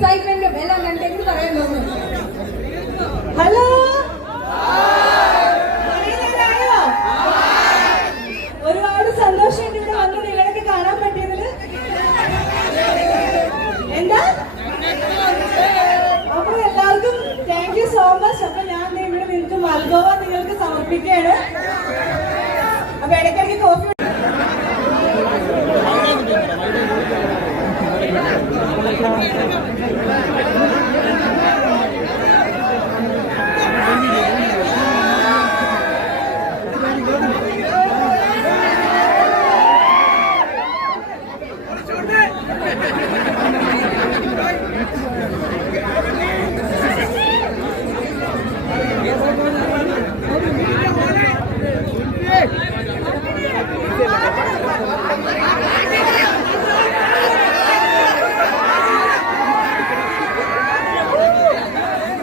എക്സൈറ്റ്മെന്റും എല്ലാം കണ്ടെങ്കിൽ പറയാൻ തോന്നുന്നു. ഹലോ, ഒരുപാട് സന്തോഷമുണ്ട് ഇവിടെ വന്ന് നിങ്ങളൊക്കെ കാണാൻ പറ്റിയതിൽ. എന്താ അപ്പൊ എല്ലാവർക്കും താങ്ക് യു സോ മച്ച്. അപ്പൊ ഞാൻ ഇവിടെ നിങ്ങൾക്ക് മൽഗോവ നിങ്ങൾക്ക് സമർപ്പിക്കുകയാണ്. അപ്പൊ ഇടയ്ക്കിടയ്ക്ക് കോഫി Thank you.